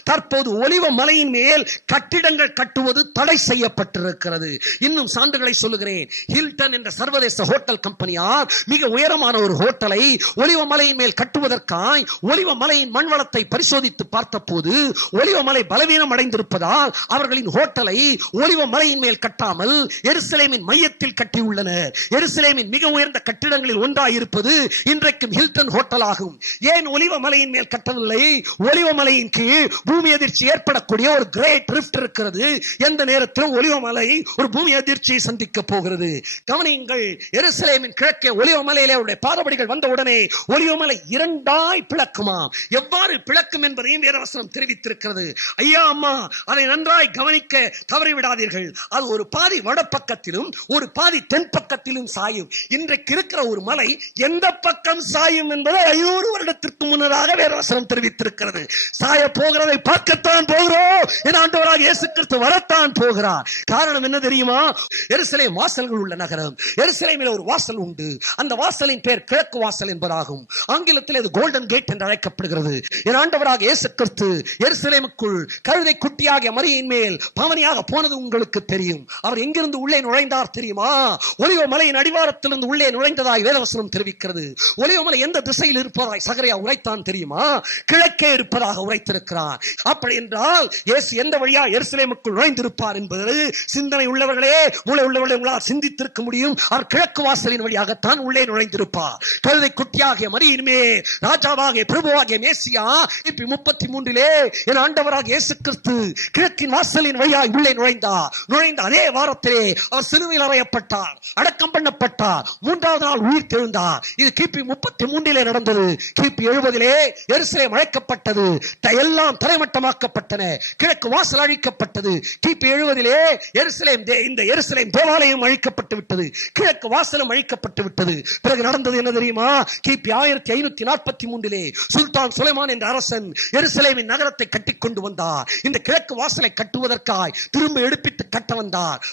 தற்போது ஒலிவ மலையின் மேல் கட்டிடங்கள் கட்டுவது தடை செய்யப்பட்டிருக்கிறது. இன்னும் சான்றுகளை சொல்லுகிறேன். ஹில்டன் என்ற சர்வதேச ஹோட்டல் கம்பெனியார் மிக உயரமான ஒரு ஹோட்டலை ஒலிவ மலையின் மேல் கட்டுவதற்காய் ஒலிவ மலையின் மண்வளத்தை பரிசோதித்து பார்த்த போது ஒலிவ மலை பலவீனம் அடைந்திருப்பதால் அவர்களின் ஹோட்டலை ஒலிவ மலையின் மேல் கட்டாமல் எருசலேமின் மையத்தில் கட்டியுள்ளனர். எருசலேமின் மிக உயர்ந்த கட்டிடங்களில் ஒன்றாயிருப்பது இன்றைக்கும் ஹில்டன் ஹோட்டல் ஆகும். ஏன் ஒலிவ மலையின் மேல் கட்டவில்லை? ஒலிவ மலையின் மலையின் கீழ் பூமி அதிர்ச்சி ஏற்படக்கூடிய ஒரு கிரேட் ரிஃப்ட் இருக்கிறது. எந்த நேரத்திலும் ஒலிவமலை ஒரு பூமி அதிர்ச்சியை சந்திக்க போகிறது. கவனியுங்கள், எருசலேமின் கிழக்கே ஒலிவமலையிலே அவருடைய பாதபடிகள் வந்தவுடனே ஒலிவமலை இரண்டாய் பிளக்குமா. எவ்வாறு பிளக்கும் என்பதையும் வேதவசனம் தெரிவித்திருக்கிறது. ஐயா அம்மா, அதை நன்றாய் கவனிக்க தவறிவிடாதீர்கள். அது ஒரு பாதி வடப்பக்கத்திலும் ஒரு பாதி தென் பக்கத்திலும் சாயும். இன்றைக்கு இருக்கிற ஒரு மலை எந்த பக்கம் சாயும் என்பதை 500 வருடத்திற்கு முன்னதாக வேதவசனம் தெரிவித்திருக்கிறது. சாய போகிறதை பார்க்கத்தான் போகிறோம். ஆண்டவராக இயேசு கிறிஸ்து வரத்தான் போகிறார். காரணம் என்ன தெரியுமா? எருசலேம் வாசல்கள் உள்ள நகரம். எருசலேமில் ஒரு வாசல் உண்டு. அந்த வாசலின் பேர் கிழக்கு வாசல் என்பதாகும். ஆங்கிலத்தில் இது கோல்டன் கேட் என்று அழைக்கப்படுகிறது. ஆண்டவராக இயேசு கிறிஸ்து எருசலேமுக்குள் கழுதை குட்டியாகிய மரியின் மேல் பவனியாக போனது உங்களுக்கு தெரியும். அவர் எங்கிருந்து உள்ளே நுழைந்தார் தெரியுமா? ஒலிவ மலையின் அடிவாரத்திலிருந்து உள்ளே நுழைந்ததாய் வேதவசனம் தெரிவிக்கிறது. ஒலிவ மலை எந்த திசையில் இருப்பதாய் சகரியா உரைத்தான் தெரியுமா? கிழக்கே இருப்பதாக உரைத்திருக்கிறார். அப்படி என்றால் இயேசு எந்த வழியா எருசலேமுக்குள் நுழைந்திருப்பார் என்பது சிந்தனை உள்ளவர்களே, மூளை உள்ளவர்களே உங்களால் சிந்தித்திருக்க முடியும். அவர் கிழக்கு வாசலின் வழியாகத்தான் உள்ளே நுழைந்திருப்பார். கழுதை குட்டியாகிய மரியின் மேல் ராஜாவாகிய பிரபுவாகிய மேசியா 33 என் ஆண்டவராக இயேசு கிறிஸ்து கிழக்கின் வாசலின் வழியாய் உள்ளே நுழைந்த அதே வாரத்திலே அவர் சிலுவையில் அறையப்பட்டார், அடக்கம் பண்ணப்பட்டார், 3வது நாள் உயிர் தெழுந்தார். இது கிபி 33 நடந்தது. கிபி 70 எருசலேம் அழைக்கப்பட்டது. எல்லாம் தரைமட்டமாக்கப்பட்டன. கிழக்கு வாசல் அழிக்கப்பட்டது. கிபி 70 இந்த எருசலேம் தேவாலயம் அழிக்கப்பட்டு விட்டது. கிழக்கு வாசலும் அழிக்கப்பட்டு விட்டது. பிறகு நடந்தது என்ன தெரியுமா? கிபி 1543 சுல்தான் சுலைமான் என்ற அரசன் எருசலேமின் நகரத்தை கட்டிக்கொண்டு வந்தார். இந்த கிழக்கு வாசலை கட்டுவதற்காய் திரும்ப எடுப்பித்து கட்ட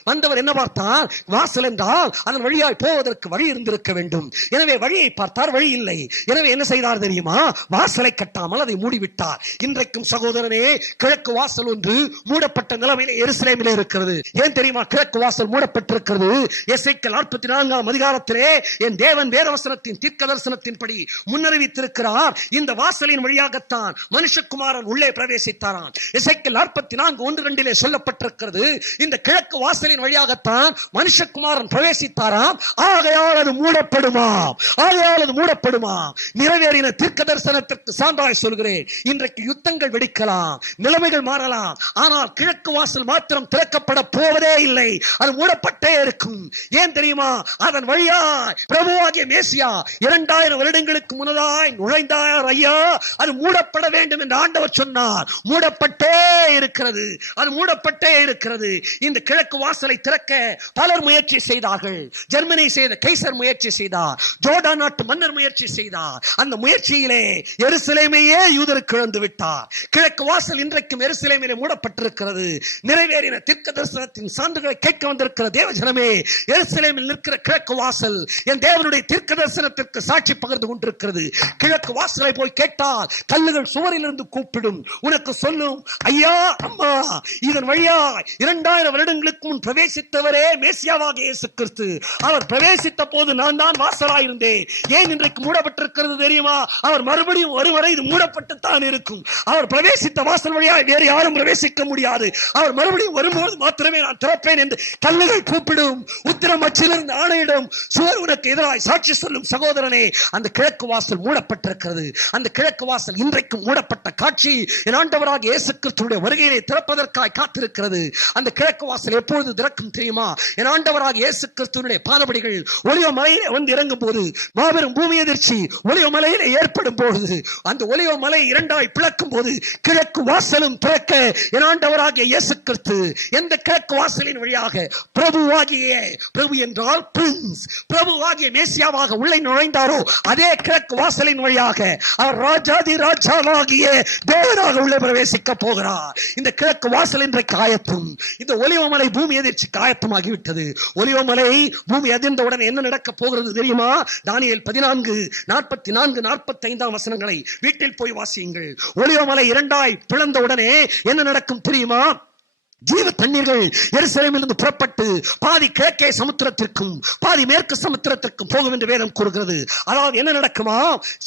வந்தவர் என்ன பார்த்தார்? வாசல் என்றால் அதன் வழியாய் போவதற்கு வழி இருந்திருக்க வேண்டும். எனவே வழியை பார்த்தார், வழி இல்லை. எனவே என்ன செய்தார் தெரியுமா? வாசலை கட்டாமல் அதை மூடிவிட்டார். இன்றைக்கும் சகோதரனே, கிழக்கு வாசல் ஒன்று மூடப்பட்ட நிலைமையிலே எருசலேமிலே இருக்கிறது. ஏன் தெரியுமா கிழக்கு வாசல் மூடப்பட்டிருக்கிறது? எசேக்கியேல் 44 அதிகாரத்திலே என் தேவன் வேதவசனத்தின் தீர்க்க தரிசனத்தின்படி முன்னறிவித்திருக்கிறார். இந்த வாசலின் வழியாகத்தான் மனுஷகுமாரன் உள்ளே பிரவேசித்தாராம். எசேக்கியேல் 44:1-2 சொல்லப்பட்டிருக்கிறது. இந்த கிழக்கு வாசலின் வழியாகத்தான் மனுஷகுமாரன் பிரவேசித்தாராம். ஆகையால் அது மூடப்படுமாம். நிறைவேறின தீர்க்க தரிசனத்திற்கு சான்றாய் சொல்கிறேன். இன்றைக்கு யுத்தங்கள் வெடிக்கலாம், நிலைமைகள் மாறலாம். ஆனால் கிழக்கு வாசல் மாத்திரம் திறக்கப்பட போவதே இல்லை. அது மூடப்பட்டே இருக்கும். ஏன் தெரியுமா? அதன் வழியாய் பிரபுவாகிய மேசியா 2000 வருடங்களுக்கு முன்னதாய் நுழைந்தார். ஐயா, அது மூடப்பட வேண்டும் என்று ஆண்டவர் சொன்னார். மூடப்பட்டே இருக்கிறது. இந்த கிழக்கு வாசலை திறக்க பலர் முயற்சி செய்தார்கள். ஜெர்மனி செய்த கைசர் முயற்சி செய்தார். ஜோர்டான் நாட்டு மன்னர் முயற்சி செய்தார். அந்த முயற்சியிலே எருசலேமையே யூதருக்கு இழந்து விட்டார். கிழக்கு வாசல் இன்றைக்கும் எருசலேமிலே மூடப்பட்டிருக்கிறது. நிறைவேறின தீர்க்க தரிசனத்தின் சான்றுகளை கேட்க வந்திருக்கிற தேவஜனமே, எருசலேமில் நிற்கிற கிழக்கு வாசல் என் தேவனுடைய தீர்க்க தரிசனத்திற்கு சாட்சி பகிர்ந்து கொண்டிருக்கிறது. கிழக்கு வாசலை போய் கேட்டால் கல்லுகள் சுவரிலிருந்து கூப்பிடும், உனக்கு சொல்லும், ஐயா அம்மா, இதன் வழியா 2000 வருடங்களுக்கு முன் பிரவேசித்தவரே மேசியாவாக இயேசு கிறிஸ்து. அவர் பிரவேசித்த போது நான் தான் வாசலாயிருந்தேன். ஏன் இன்றைக்கு மூடப்பட்டிருக்கிறது தெரியுமா? அவர் மறுபடியும் ஒருவரை இது மூடப்பட்டுத்தான் இருக்கும். அவர் பிரவேசித்த வாசல் வழியாக வேறு யாரும் பிரவேசிக்க முடியாது. அவர் மறுபடியும் வரும்போது மாத்திரமே நான் திறப்பேன் என்று கல்லுகள் கூப்பிடும், உத்திரம் அச்சிலிருந்து ஆணையிடும், சுவர் உனக்கு எதிராய் சாட்சி சொல்லும். சகோதரனே, அந்த கிழக்கு வாசல் மூடப்பட்டிருக்கிறது. அந்த கிழக்கு வாசல் இன்றைக்கும் மூடப்பட்ட காட்சி என் ஆண்டவராக இயேசு கிறிஸ்துவின் வருகையை திறப்பதற்காக காத்திருக்கிறது. அந்த கிழக்கு வாசல் எப்பொழுது திறக்கும் தெரியுமா? என் ஆண்டவராக இயேசு கிறிஸ்துவினுடைய பாதபடிகள் ஒலிவ மலையிலே வந்து இறங்கும் போது, மாபெரும் பூமி எதிர்ச்சி ஒலிவ மலையிலே ஏற்படும் போது, அந்த ஒலிவ மலை இரண்டாய் பிளக்கும் போது கிழக்கு வாசலும் திறக்க என் ஆண்டவராகிய இயேசு கிறிஸ்து எந்த கிழக்கு வாசலின் வழியாக பிரபு என்றால் பிரின்ஸ், பிரபுவாகிய மேசியாவாக உள்ளே நுழைந்தாரோ அதே கிழக்கு வாசலின் வழியாக அவர் ராஜாதி ராஜாவாகிய தேவனாக உள்ளே பிரவேசிக்க போகிறார். இந்த கிழக்கு வாசல் இன்றைக்கு ஆயத்தம். இந்த ஒலிவமலை பூமி எதிர்ச்சி ஆயத்தமாகிவிட்டது. ஒலிவமலை பூமி அதிர்ந்தவுடன் என்ன நடக்க போகிறது தெரியுமா? தானியேல் 14:44-45 வசனங்களை வீட்டில் போய் வாசியுங்கள். ஒலிவமலை இரண்டாய் பிளந்த உடனே என்ன நடக்கும் தெரியுமா? ஜீவ தண்ணீர்கள் எருசலேமிலிருந்து புறப்பட்டு பாதி கிழக்கே சமுத்திரத்திற்கும் பாதி மேற்கு சமுத்திரத்திற்கும் போகும் என்று வேதம் கூறுகிறது. அதாவது என்ன நடக்குமா?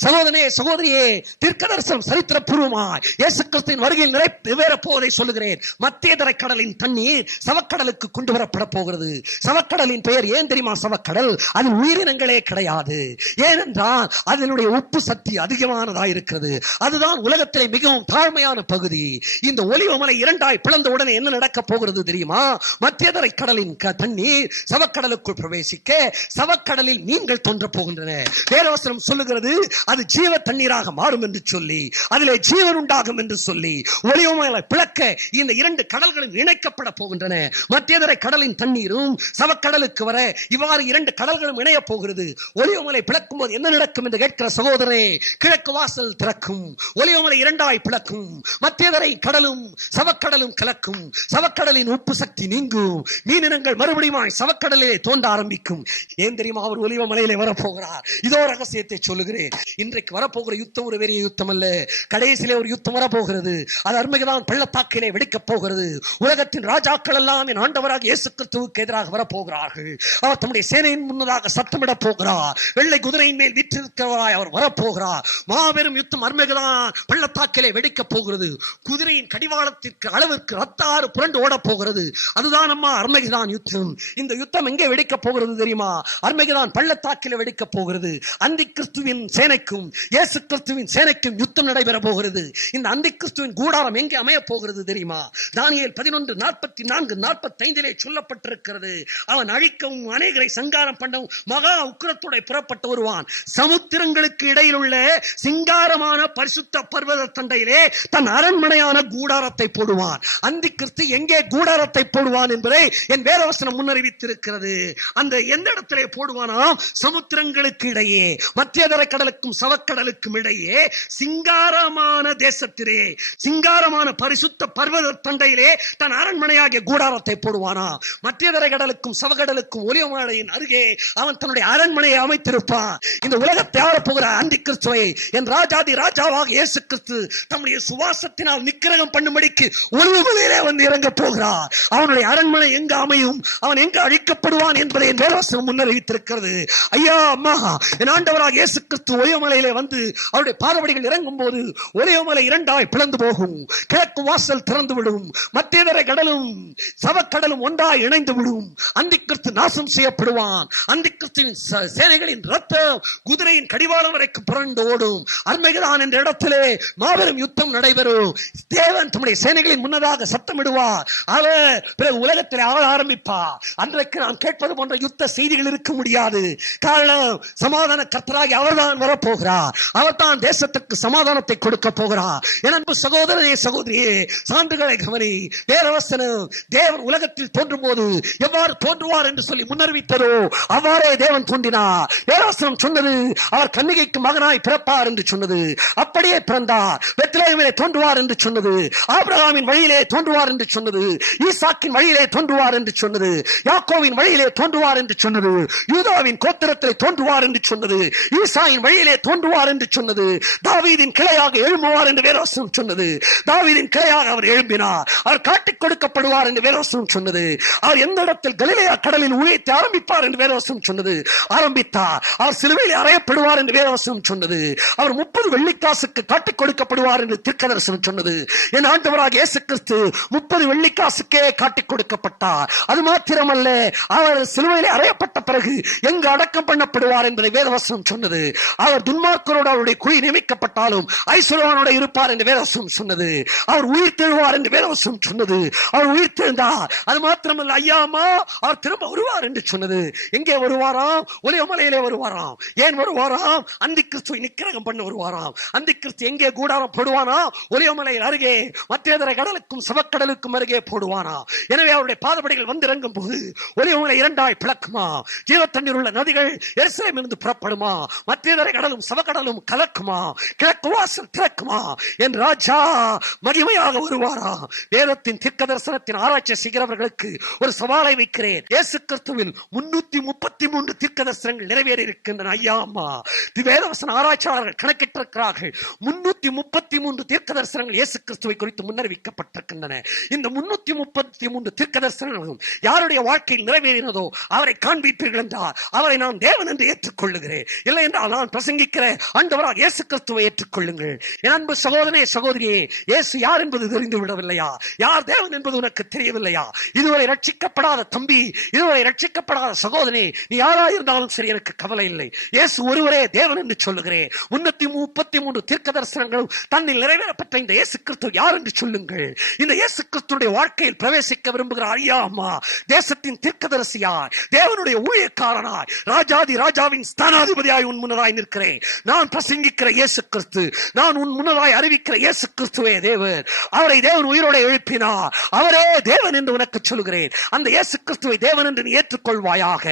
சகோதரனே சகோதரியே, தீர்க்கதரிசனம் சரித்திர பூர்வமாய் இயேசு கிறிஸ்துவின் வருகையில் நிறைவேற போவதை சொல்லுகிறேன். மத்திய தரை கடலின் தண்ணீர் சவக்கடலுக்கு கொண்டு வரப்பட போகிறது. சவக்கடலின் பெயர் ஏன் தெரியுமா? சவக்கடல். அதில் உயிரினங்களே கிடையாது. ஏனென்றால் அதனுடைய உப்பு சக்தி அதிகமானதாக இருக்கிறது. அதுதான் உலகத்திலே மிகவும் தாழ்மையான பகுதி. இந்த ஒலிவமலை இரண்டாய் பிளந்த உடனே என்ன நடக்க போகிறது தெரியுமா? மத்தியதரை கடலின் தண்ணீர் சவக்கடலுக்குள் பிரவேசிக்க சவக்கடலில் மீன்கள் தோன்ற போகின்றன. வேதவசனம் சொல்லுகிறது அது ஜீவ தண்ணீராக மாறும் என்று சொல்லி, அதிலே ஜீவன் உண்டாகும் என்று சொல்லி, ஒலிவமலை பிளக்க இந்த இரண்டு கடல்களும் இணைக்கப்பட போகின்றன. மத்தியதரை கடலின் தண்ணீரும் சவக்கடலுக்கு வர இவ்வாறு இரண்டு கடல்களும் இணைய போகிறது. ஒலிவமலை பிளக்கும் போது என்ன நடக்கும் என்று கேட்கிற சகோதரே, கிழக்கு வாசல் திறக்கும், ஒலிவமலை இரண்டாய் பிளக்கும், மத்தியதரை கடலும் சவக்கடலும் கலக்கும், சவக்கடலின் உப்பு சக்தி நீங்கும், மீனினங்கள் மறுபடியும் சவக்கடலிலே தோன்ற ஆரம்பிக்கும். ஏன் தெரியுமா? அவர் ஒலிவ மலையிலே வரப்போகிறார். இதோ ரகசியத்தை சொல்லுகிறேன். இன்றைக்கு வரப்போகிற யுத்தம் ஒரு பெரிய யுத்தம் அல்ல. கடைசியிலே ஒரு யுத்தம் வரப்போகிறது. அது அருமைதான் பள்ளத்தாக்கிலே வெடிக்கப் போகிறது. உலகத்தின் ராஜாக்கள் எல்லாம் என் ஆண்டவராக இயேசு கிறிஸ்துவுக்கு எதிராக வரப்போகிறார்கள். அவர் தம்முடைய சேனையின் முன்னதாக சத்தமிட போகிறார். வெள்ளை குதிரையின் மேல் வீற்றிருக்கிறவராய் அவர் வரப்போகிறார். மாபெரும் யுத்தம் அருமைதான் பள்ளத்தாக்கிலே வெடிக்கப் போகிறது. குதிரையின் கடிவாளத்திற்கு அளவிற்கு ரத்தாறு புரண்டு ஓட போகிறது. அதுதான் அம்மா அர்மகெதோன் யுத்தம். இந்த யுத்தம் எங்கே வெடிக்க போகிறது தெரியுமா? அர்மகெதோன் பள்ளத்தாக்கில் வெடிக்க போகிறது. அந்தி கிறிஸ்துவின் சேனைக்கும் இயேசு கிறிஸ்துவின் சேனைக்கும் யுத்தம் நடைபெற போகிறது. இந்த அந்தி கிறிஸ்துவின் கூடாரம் எங்கே அமைய போகிறது தெரியுமா? தானியேல் 11:44-45 சொல்லப்பட்டிருக்கிறது. அவன் அழிக்கவும் அநேகரை சங்காரம் பண்ணவும் மகா உக்கிரத்தோட புறப்பட்டு வருவான். சமுத்திரங்களுக்கு இடையில் உள்ள சிங்காரமான பரிசுத்த பர்வத தண்டையிலே தன் அரண்மனையான கூடாரத்தை போடுவான். அந்தி கிறிஸ்து எங்கே கூடாரத்தை போடுவான் என்பதை என் வேதவசனம் முன்னறிவித்திருக்கிறது. அந்த எந்த இடத்திலே போடுவானாம்? சமுத்திரங்களுக்கு இடையே, மத்தியதரை கடலுக்கும் சவக்கடலுக்கும் இடையே சிங்காரமான தேசத்திலே, சிங்காரமான பரிசுத்த பர்வத தண்டையிலே தன் அரண்மனையாகிய கூடாரத்தை போடுவானா. மத்தியதரை கடலுக்கும் சவக்கடலுக்கும் ஒலிவமலையின் அருகே அவன் தன்னுடைய அரண்மனையை அமைத்திருப்பான். இந்த உலகத்தை ஆளப்போகிற அந்தி கிறிஸ்துவை என் ராஜாதி ராஜாவாக இயேசு கிறிஸ்து தம்முடைய சுவாசத்தினால் நிக்கிரகம் பண்ணும்படிக்கு ஒலிவமலையிலே வந்து இறங்க போகிறார். அவனுடைய அரண்மனை எங்க அமையும், அவன் எங்க அழிக்கப்படுவான் என்பதை என் வேதவசனம் முன்னறிவித்திருக்கிறது. ஐயா அம்மா, என் ஆண்டவராக இயேசு கிறிஸ்து ஒலிவமலையிலே வந்து அவருடைய பாதபடிகள் இறங்கும் போது ஒலிவமலை இரண்டாய் பிளந்து போகும். கிழக்கு வாசல் திறந்து விடும். மத்தியதரை கடலும் சவக்கடலும் ஒன்றாய் இணைந்து விடும். அந்தி கிறிஸ்து நாசம் செய்யப்படுவான். அந்தி கிறிஸ்துவின் சேனைகளின் ரத்தம் குதிரையின் கடிவாளம் வரைக்கும் புரண்டு ஓடும். அர்மகெதோன் என்ற இடத்திலே மாபெரும் யுத்தம் நடைபெறும். தேவன் தம்முடைய சேனைகளின் முன்னதாக சத்தமிடுவார். அவர் பிறகு உலகத்தில் ஆள ஆரம்பிப்பார். அன்றைக்கு நாம் கேட்பது போன்ற யுத்த செய்திகள் இருக்க முடியாது. காரணம், சமாதான கர்த்தராகி அவர்தான் வரப்போகிறார். அவர்தான் தேசத்திற்கு சமாதானத்தை கொடுக்க போகிறார். என் அன்பு சகோதரனே சகோதரியே, சான்றுகளை கவனி. வேதவசனம் தேவன் உலகத்தில் தோன்றும் போது எவ்வாறு தோன்றுவார் என்று சொல்லி முன்னறிவித்ததோ அவ்வாறே தேவன் தோன்றினார். வேதவசனம் சொன்னது அவர் கன்னிகைக்கு மகனாய் பிறப்பார் என்று சொன்னது. அப்படியே பிறந்தார். பெத்லகேமிலே தோன்றுவார் என்று சொன்னது. ஆபிரகாமின் வழியிலே தோன்றுவார் என்று சொன்னது. ஈசாக்கின் வழியிலே தோன்றுவார் என்று சொன்னது. யாக்கோவின் வழியிலே தோன்றுவார் என்று சொன்னது. யூதாவின் கோத்திரத்திலே தோன்றுவார் என்று சொன்னது. ஈசாயின் வழியிலே தோன்றுவார் என்று சொன்னது. தாவீதின் கிளையாக எழும்புவார் என்று வேதவசனம் சொன்னது. தாவீதின் கிளையாக அவர் எழும்பினார். அவர் காட்டிக் கொடுக்கப்படுவார் என்று வேதவசனம் சொன்னது. அவர் எந்த இடத்தில் கலிலேயா கடலில் ஊழியத்தை ஆரம்பிப்பார் என்று வேதவசனம் சொன்னது. ஆரம்பித்தார். அவர் சிலுவையில் அறையப்படுவார் என்று வேதவசனம் சொன்னது. அவர் 30 வெள்ளிக்காசுக்கு காட்டிக் கொடுக்கப்படுவார் என்று தீர்க்கதரிசனம் சொன்னது. என் ஆண்டவராக இயேசு கிறிஸ்து 30 வெள்ளிக்காசுக்கே காட்டிக் கொடுக்கப்பட்டார். அது மாத்திரமல்ல, அவர் சிலுவையில் அறையப்பட்ட பிறகு எங்கு அடக்கம் பண்ணப்படுவார் என்பதை வேதவசனம் சொன்னது. அவர் துன்மார்க்கரோடு அவருடைய குழி நியமிக்கப்பட்டாலும் ஐஸ்வர்யவானோடு இருப்பார் என்று வேதவசனம் சொன்னது. அவர் உயிர் தெழுவார் என்று வேதவசனம் சொன்னது. அவர் உயிர் தெழுந்தார். அது மாத்திரமல்ல, ஐயாமா அவர் திரும்ப வருவார் என்று சொன்னது. எங்கே வருவாராம்? ஒலிவமலையிலே வருவாராம். ஏன் வருவாராம்? அந்தி கிறிஸ்துவை நிக்கிரகம் பண்ண வருவாராம். அந்தி கிறிஸ்து எங்கே கூடாரம் போடுவானா? ஒலிவமலையில் அருகே, மத்தியதரை கடலுக்கும் சவக்கடலுக்கும் அருகே போடுவானா. எனவே அவருடைய பாதபடிகள் வந்து இறங்கும் போது ஒலிவமலை இரண்டாய் பிளக்குமா. ஜீவ தண்ணீர் உள்ள நதிகள் எருசலேமிலிருந்து புறப்படுமா. மத்தியதரை கடலும் சவக்கடலும் கலக்குமா. கிழக்கு வாசல் திறக்குமா. என் ராஜா மகிமையாக வருவாரா. வேதத்தின் தீர்க்க தரிசனத்தின் ஆராய்ச்சி செய்கிறவர்களுக்கு ஒரு சவாலை வைக்கிறேன். இயேசு கிறிஸ்துவில் 333 தீர்க்க தரிசனங்கள் நிறைவேறி இருக்கின்றன. ஐயா அம்மா, வேதவசன ஆராய்ச்சியாளர்கள் கணக்கிட்டிருக்கிறார்கள். 333 தீர்க்க தரிசனங்கள் இயேசு கிறிஸ்துவை குறித்து முன்னறிவிக்கப்பட்டிருக்கின்றன. இந்த இந்த 333 தீர்க்கதரிசனங்களும் யாருடைய வாழ்க்கையில் நிறைவேறினதோ அவரை காண்பிப்பீர்கள் என்றால் அவரை நான் தேவன் என்று ஏற்றுக்கொள்ளுகிறேன். இல்லை என்றால் நான் பிரசங்கிக்கிற ஆண்டவராக இயேசு கிறிஸ்துவை ஏற்றுக்கொள்ளுங்கள். என் அன்பு சகோதரனே, சகோதரியே, இயேசு யார் என்பது தெரிந்து விடவில்லையா? யார் தேவன் என்பது உனக்கு தெரியவில்லையா? இதுவரை ரட்சிக்கப்படாத தம்பி, இதுவரை ரட்சிக்கப்படாத சகோதரனே, நீ யாராயிருந்தாலும் சரி, எனக்கு கவலை இல்லை. இயேசு ஒருவரே தேவன் என்று சொல்லுகிறேன். 333 தீர்க்க தரிசனங்களும் தன்னில் நிறைவேறப்பட்ட இந்த இயேசு கிறிஸ்து யார் என்று சொல்லுங்கள். இந்த இயேசு கிறிஸ்துடைய வாழ்க்கையில் பிரவேசிக்க விரும்புகிறார் ஐயா அம்மா, தேசத்தின் தீர்க்கதரிசியாய், தேவனுடைய ஊழியக்காரனாய், ராஜாதி ராஜாவின் ஸ்தானாதிபதியாய் உன் முன்னதாய் நிற்கிறேன். நான் பிரசங்கிக்கிற இயேசு கிறிஸ்து, நான் உன் முன்னதாய் அறிவிக்கிற இயேசு கிறிஸ்துவே தேவன். அவரை தேவன் உயிரோட எழுப்பினார். அவரே தேவன் என்று உனக்கு சொல்லுகிறேன். அந்த இயேசு கிறிஸ்துவை தேவன் என்று நீ ஏற்றுக்கொள்வாயாக.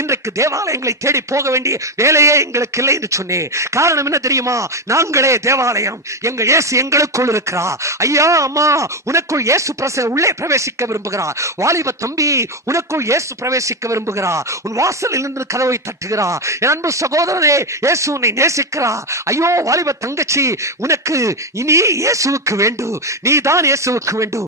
இன்றைக்கு தேவாலயங்களை தேடி போக வேண்டிய வேலையே எங்களுக்கு இல்லை என்று சொன்னேன். காரணம் என்ன தெரியுமா? நாங்களே தேவாலயம். எங்கள் இயேசு எங்களுக்குள் இருக்கிறார். ஐயா அம்மா, உனக்குள் இயேசு உள்ளே பிரவேசிக்க விரும்புகிறார். வாலிப தம்பி, உனக்குள் இயேசு பிரவேசிக்க விரும்புகிறார். உன் வாசலில் நின்று கதவை தட்டுகிறார். என் அன்பு சகோதரனே, இயேசு உன்னை நேசிக்கிறார். ஐயோ வாலிப தங்கச்சி, உனக்கு இனி இயேசுவுக்கு வேண்டும். நீ தான் இயேசுவுக்கு வேண்டும்.